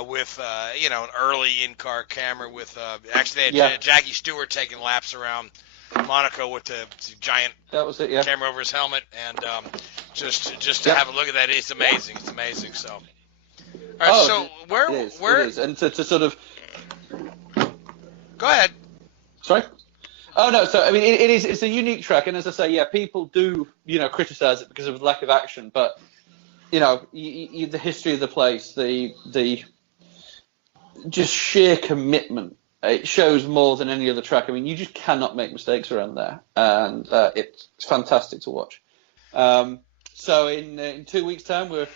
with an early in-car camera with actually they had Jackie Stewart taking laps around Monaco with the giant camera over his helmet, and just to have a look at that, it's amazing. It's amazing. So, all right, so where it is. And to sort of go ahead. Sorry. Oh no. So I mean, it's a unique track, and as I say, people do criticize it because of the lack of action, but the history of the place, the just sheer commitment. It shows more than any other track. I mean, you just cannot make mistakes around there, and it's fantastic to watch. So in 2 weeks' time, we're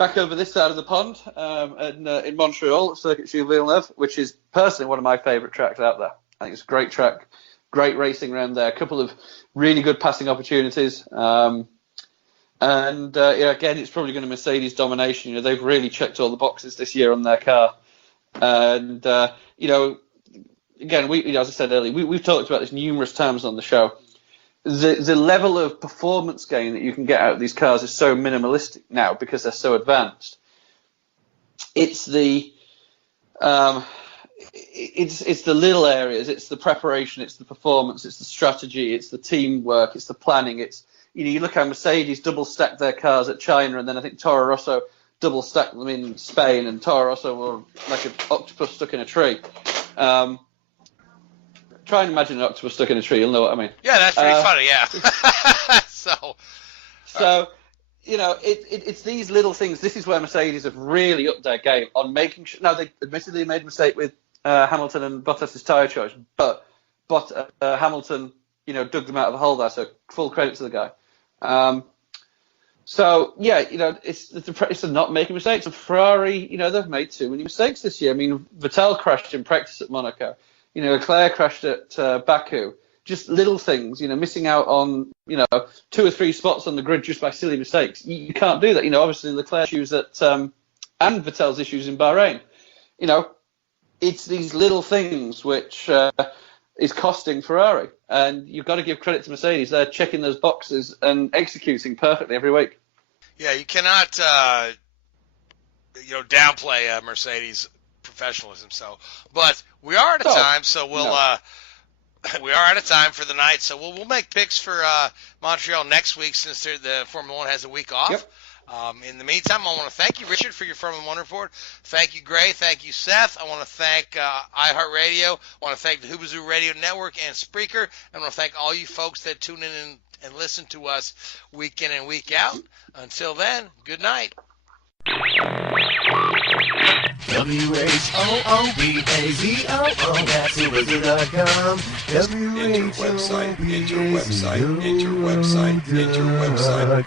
back over this side of the pond in Montreal at Circuit Gilles Villeneuve, which is personally one of my favourite tracks out there. I think it's a great track, great racing around there, a couple of really good passing opportunities. Again, it's probably going to Mercedes domination. They've really checked all the boxes this year on their car, and again, as I said earlier, we've talked about this numerous times on the show. The level of performance gain that you can get out of these cars is so minimalistic now because they're so advanced. It's the little areas, it's the preparation, it's the performance, it's the strategy, it's the teamwork, it's the planning. It's you look how Mercedes double stacked their cars at China, and then I think Toro Rosso double stacked them in Spain, and Toro Rosso were like an octopus stuck in a tree. Try and imagine an octopus stuck in a tree. You'll know what I mean. Yeah, that's pretty funny. Yeah. So it's these little things. This is where Mercedes have really upped their game on making sure. Now, they admittedly made a mistake with Hamilton and Bottas's tyre choice, but Hamilton dug them out of the hole there. So full credit to the guy. So yeah, it's not making mistakes. And Ferrari, they've made too many mistakes this year. I mean, Vettel crashed in practice at Monaco. Leclerc crashed at Baku. Just little things, missing out on, 2 or 3 spots on the grid just by silly mistakes. You can't do that. Obviously Leclerc's issues and Vettel's issues in Bahrain. It's these little things which is costing Ferrari. And you've got to give credit to Mercedes. They're checking those boxes and executing perfectly every week. Yeah, you cannot, downplay Mercedes' professionalism. So, but we are out of time, so we'll. We are out of time for the night, so we'll make picks for Montreal next week since the Formula 1 has a week off. Yep. In the meantime, I want to thank you, Richard, for your Formula 1 report. Thank you, Gray. Thank you, Seth. I want to thank iHeartRadio. I want to thank the Hoobazoo Radio Network and Spreaker. I want to thank all you folks that tune in and listen to us week in and week out. Until then, good night. WHOOBAZOO, that's Hoobazoo.com. Enter website, enter website, enter website, enter website.